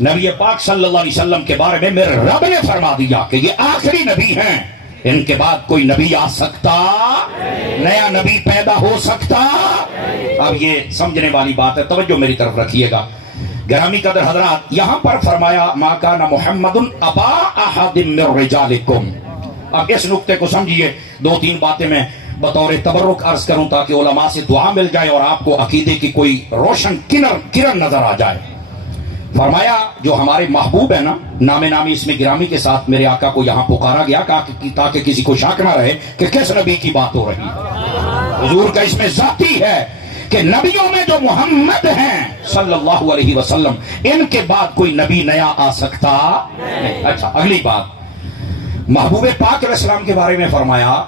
نبی پاک صلی اللہ علیہ وسلم کے بارے میں میرے رب نے فرما دیا کہ یہ آخری نبی ہیں، ان کے بعد کوئی نبی آ سکتا، نیا نبی پیدا ہو سکتا۔ اب یہ سمجھنے والی بات ہے، توجہ میری طرف رکھیے گا گرامی قدر حضرات۔ یہاں پر فرمایا ما کان محمد ابا احد من رجالکم۔ اب اس نقطے کو سمجھیے، دو تین باتیں میں بطور تبرک عرض کروں تاکہ علماء سے دعا مل جائے اور آپ کو عقیدے کی کوئی روشن کرن نظر آ جائے۔ فرمایا جو ہمارے محبوب ہے نا، نام نامی اس میں گرامی کے ساتھ میرے آقا کو یہاں پکارا گیا تاکہ کسی کو شک نہ رہے کہ کس نبی کی بات ہو رہی ہے۔ حضور کا اس میں ذاتی ہے کہ نبیوں میں جو محمد ہیں صلی اللہ علیہ وسلم، ان کے بعد کوئی نبی نیا آ سکتا نہیں۔ اچھا، اگلی بات، محبوب پاک علیہ السلام کے بارے میں فرمایا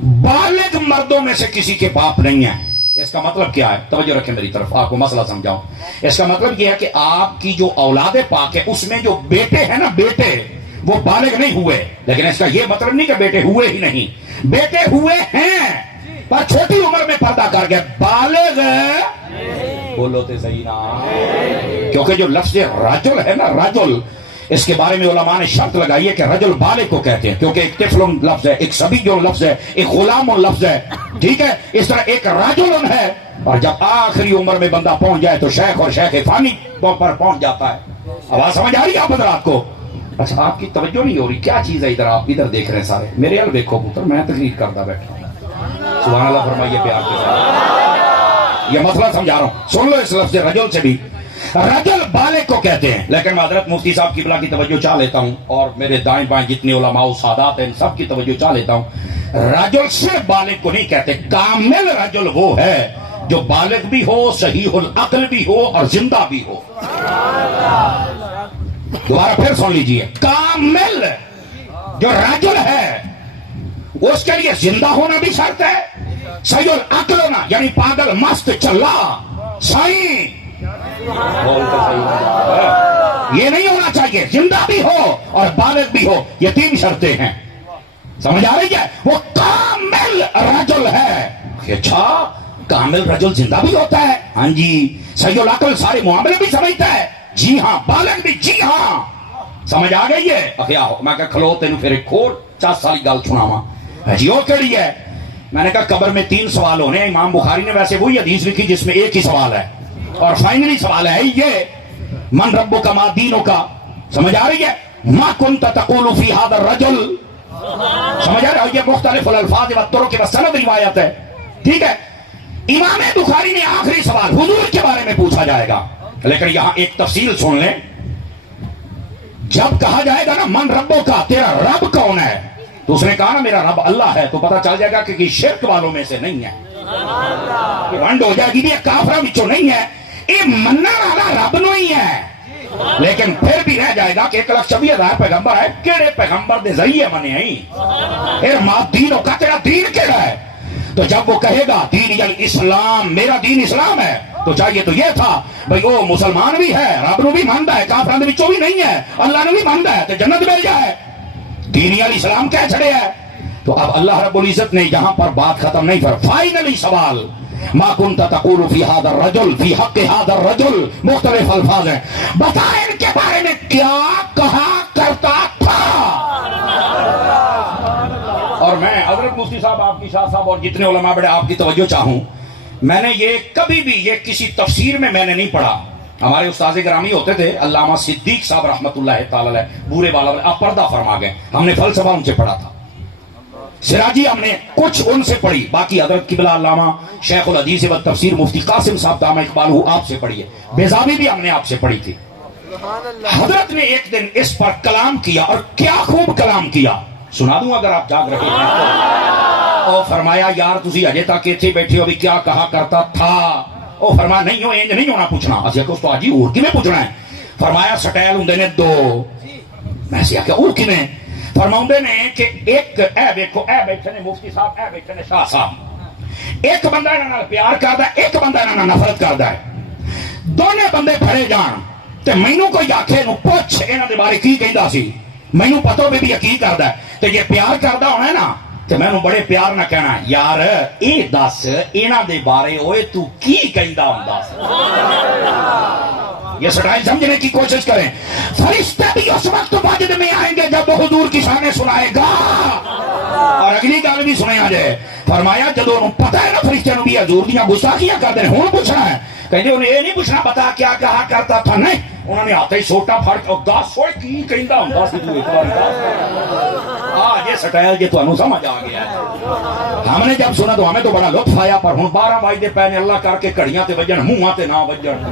بالغ مردوں میں سے کسی کے باپ نہیں ہے۔ اس کا مطلب کیا ہے؟ توجہ رکھیں میری طرف، آپ کو مسئلہ سمجھاؤں۔ اس کا مطلب یہ ہے کہ آپ کی جو اولاد پاک ہے اس میں جو بیٹے ہیں نا، بیٹے وہ بالغ نہیں ہوئے، لیکن اس کا یہ مطلب نہیں کہ بیٹے ہوئے ہی نہیں، بیٹے ہوئے ہیں پر چھوٹی عمر میں پردہ کر گئے، بالغ بولو تے صحیح نا۔ کیونکہ جو لفظ رجل ہے نا، رجل، اس کے بارے میں علماء نے شرط لگائی ہے کہ رجل بالغ کو کہتے ہیں، کیونکہ ایک طفل لفظ ہے، ایک صبی جو لفظ ہے، ایک غلام لفظ ہے، ٹھیک ہے؟ اس طرح ایک رجل ہے، اور جب آخری عمر میں بندہ پہنچ جائے تو شیخ اور شیخ فانی پر پہنچ جاتا ہے۔ آواز سمجھ آ رہی ہے آپ حضرات کو؟ اچھا، آپ کی توجہ نہیں ہو رہی، کیا چیز ہے؟ ادھر آپ ادھر دیکھ رہے ہیں سارے، میرے حال دیکھو پتر، میں تقریر کرتا بیٹھا ہوں۔ سبحان اللہ فرمائیے پیار کے ساتھ، یہ مسئلہ سمجھا رہا ہوں، سن لو اس لفظ رجل سے بھی۔ رجل بالغ کو کہتے ہیں، لیکن میں حضرت مفتی صاحب قبلہ کی توجہ چاہ لیتا ہوں، اور میرے دائیں بائیں جتنے علماء و سادات ہیں ان سب کی توجہ چاہ لیتا ہوں۔ رجل صرف بالغ کو نہیں کہتے، کامل رجل وہ ہے جو بالغ بھی ہو، صحیح العقل بھی ہو اور زندہ بھی ہو۔ دوبارہ پھر سن لیجئے، کامل جو رجل ہے اس کے لیے زندہ ہونا بھی شرط ہے، صحیح العقل ہونا یعنی پاگل مست چلا صحیح، یہ نہیں ہونا چاہیے، زندہ بھی ہو اور بالغ بھی ہو، یہ تین شرطیں ہیں۔ سمجھ آ رہی ہے؟ وہ کامل رجل ہے۔ اچھا، کامل رجل زندہ بھی ہوتا ہے؟ ہاں جی۔ صحیح العقل سارے معاملے بھی سمجھتا ہے؟ جی ہاں۔ بالغ بھی؟ جی ہاں۔ سمجھ آ گئی ہے؟ اخیا ہو میں کہا کھلو تینوں پھر ایک کھوڑ 40 سالی گل سناواں۔ جی وہ کیڑی ہے؟ میں نے کہا قبر میں 3 سوال ہونے ہیں۔ امام بخاری نے ویسے وہی حدیث لکھی جس میں ایک ہی سوال ہے، اور فائنلی سوال ہے یہ من ربک ما دینک۔ سمجھ آ رہی ہے؟ ما کنت تقول فی ھذا الرجل۔ سمجھ آ رہا ہے؟ یہ مختلف الالفاظ والطرق والسند روایت ہے، ٹھیک ہے؟ امام بخاری نے آخری سوال حضور کے بارے میں پوچھا جائے گا، لیکن یہاں ایک تفصیل سن لیں۔ جب کہا جائے گا نا من ربو کا، تیرا رب کون ہے، تو اس نے کہا نا میرا رب اللہ ہے، تو پتہ چل جائے گا کہ شرک والوں میں سے نہیں ہے، ونڈ ہو جائے گی بھی کافرہ بچوں نہیں ہے، یہ مننا والا رب نہیں ہے۔ لیکن پھر بھی رہ جائے گا کہ 1,26,000 پیغمبر ہے، کیڑے پیغمبر دے ذریعے بنے ہیں، پھر ما دینوں کا، تیرا دین کیڑا ہے؟ تو جب وہ کہے گا دین الاسلام، میرا دین اسلام ہے، تو چاہیے تو یہ تھا بھئی وہ مسلمان بھی ہے، رب نو بھی مانتا ہے، کافران دے وچوں بھی نہیں ہے، اللہ نے بھی مانتا ہے، تو جنت مل جائے، دین الاسلام کہہ چھڑے ہے۔ تو اب اللہ رب العزت نے یہاں پر بات ختم نہیں کر، فائنلی سوال ما کنت تقول فی ھذا الرجل، فی حق ھذا الرجل، مختلف الفاظ ہیں، بتا ان کے بارے میں کیا کہا کرتا تھا۔ اور میں حضرت مفتی صاحب، آپ کی شاہ صاحب اور جتنے علماء بڑے آپ کی توجہ چاہوں، میں نے یہ کبھی بھی یہ کسی تفسیر میں نے نہیں پڑھا۔ ہمارے استاذ گرامی ہوتے تھے علامہ صدیق صاحب رحمۃ اللہ تعالی علیہ، بورے والا، آپ پردہ فرما گئے، ہم نے فلسفہ ان سے پڑھا تھا، سراجی ہم نے کچھ ان سے پڑھی، باقی حضرت قبلہ علامہ شیخ الحدیث و تفسیر مفتی قاسم صاحب دامہ اقبال ہو آپ سے پڑھی ہے، بیضاوی بھی ہم نے آپ سے پڑھی تھی۔ حضرت نے ایک دن اس پر کلام کیا، اور کیا خوب کلام کیا، سنا دوں اگر آپ جاگ رہے ہیں۔ اور فرمایا یار تسی اجے تک ایتھے بیٹھے ہو، بھی کیا کہا کرتا تھا؟ او فرمایا نہیں ہو، انج نہیں ہونا پوچھنا، اسی کہ استاد جی اور کیویں پوچھنا ہے؟ فرمایا سٹائل ہوندے نے 2، میں سی کہ اور کیویں؟ فرماؤندے نے کہ ایک اے ویکھو، اے بیٹھے نے مفتی صاحب، اے بیٹھے نے شاہ صاحب، ایک بندہ انہاں نال پیار کردا ہے، ایک بندہ انہاں نال نفرت کردا ہے، دونے بندے پھڑے جان تے مینوں کوئی آکھے نو پوچھ انہاں دے بارے کی کہندا سی، مینوں پتہ ہوے بھی کی کردا ہے، تے یہ پیار کردا ہونا ہے نا تے مینوں بڑے پیار نہ کہنا یار اے دس انہاں دے بارے اوئے تو کی کہندا ہوندا سی۔ یہ سٹائل سمجھنے کی کوشش کریں. فرشتے بھی اس وقت مسجد میں آئیں گے جب وہ حضور کی شان سنائے گا. اور اگلی گل بھی سنیا جائے, فرمایا جدو انہوں پتہ ہے نا فرشتے نو بھی حضور دیاں گستاخیاں کرتے ہیں, ہوں پوچھنا ہے, کہیں انہیں یہ نہیں پوچھنا بتا کیا کہا کرتا تھا, نہیں, انہوں نے آتے ہی سوٹا پھڑ کے دس ہوئے کی کہندا ہوندا سی تو ایک بار یہ سٹائل جی تانوں سمجھ آ گیا ہے. ہم نے جب سنا تو ہمیں تو بڑا لطف آیا, پر ہوں 12 بجے پے نے اللہ کر کے گھڑیاں تے وجن منہاں تے نہ وجن,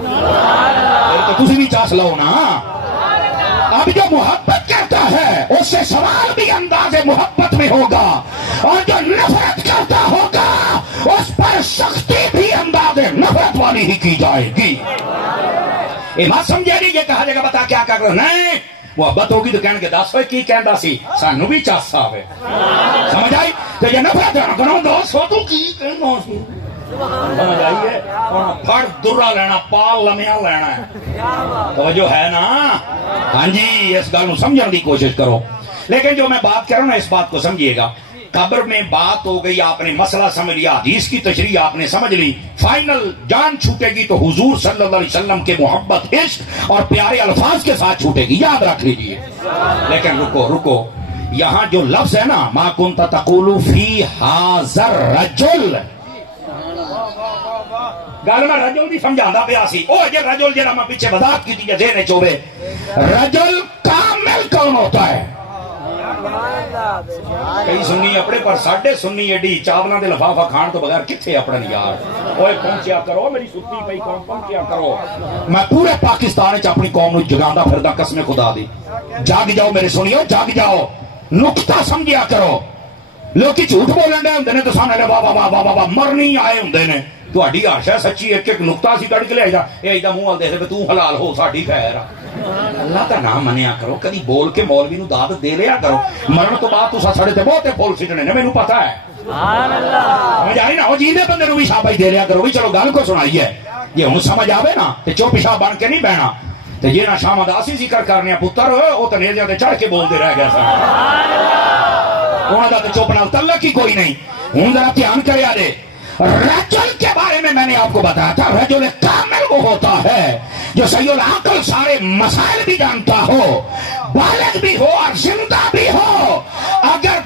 تو تسی بھی چاس لو نا. اب جو محبت کرتا ہے اس سے سوال بھی انداز محبت میں ہوگا, اور جو نفرت کرتا ہوگا اس پر سختی بھی انداز نفرت والی ہی کی جائے گی. یہ بات سمجھے نہیں, یہ کہا جائے گا بتا کیا کر رہا, نہیں محبت ہوگی تو کہنے کے 10 ہوئے کی کہندا سی, سانو بھی چاسا ہوئے, سمجھ آئی. تو یہ نفرت ہے نا, 10 ہو تو کی کہندا سی, سمجھ آئیے, پھڑ درہ لینا, پال لمیاں لینا ہے, توجہ ہے نا. ہاں جی, اس گل نو سمجھنے کی کوشش کرو. لیکن جو میں بات کر رہا ہوں نا, اس بات کو سمجھیے گا. قبر میں بات ہو گئی, آپ نے مسئلہ سمجھ لیا, حدیث کی تشریح آپ نے سمجھ لی, فائنل جان چھوٹے گی تو حضور صلی اللہ علیہ وسلم کے محبت, عشق اور پیارے الفاظ کے ساتھ چھوٹے گی, یاد رکھ لیجئے. لیکن رکو, یہاں جو لفظ ہے نا, ما کنت تقول فی ھذا الرجل, گل میں رجل بھی سمجھانا پیا سی, او جے رجل جڑا میں پیچھے وضاحت کی تھی ذہن وچ ہوے, رجل کامل کون ہوتا ہے؟ کئی سنی اپنے پر ساڈے سنی ایڈی چاولاں دے لفافہ کھان تو بغیر کتھے اپڑن یار. اوے پہنچیا کرو, میری ستی پئی قوم پہنچیا کرو. میں پورے پاکستان وچ اپنی قوم نو جگاندا پھردا, قسم خدا دی. جاگ جاؤ میرے سنیو, جاگ جاؤ, نقطہ سمجھیا کرو. لوگ جھوٹ بولن دے ہوندے نے تو سامنے واہ واہ واہ واہ مرنی آئے ہوندے نے. تہاڈی ہر شے سچی, ایک ایک نقطہ سی کڈ کے لے جا, اے ایدا منہ ول دیکھ تو حلال ہو, ساڈی خیر. اللہ کا نام منیا کرو, کدی بول کے مولوی نو داد دے لیا کرو. مرن تو بعد تساں ساڈے تے بہتے پھول سٹنے نے, مینوں پتہ ہے. سبحان اللہ. سمجھ آئی نا, او جیندے بندے نو بھی شاباش دے لیا کرو. بھی چلو گل کو سنائیے, یہ ہن سمجھ آوے نا تے چپ پیشاب بن کے نہیں بہنا. تے جے نہ شام دا اسی ذکر کرنے پتر, او تے نیزیاں تے چڑھ کے بولدے رہ گیا سن. انہاں دا تے چپ نال تعلق ہی کوئی نہیں. ہن ذرا دھیان کریا جے, رجل کے بارے میں نے آپ کو بتایا تھا, رجل کامل وہ ہوتا ہے جو صحیح العقل, سارے مسائل بھی جانتا ہو, بالغ بھی ہو اور زندہ بھی ہو. اگر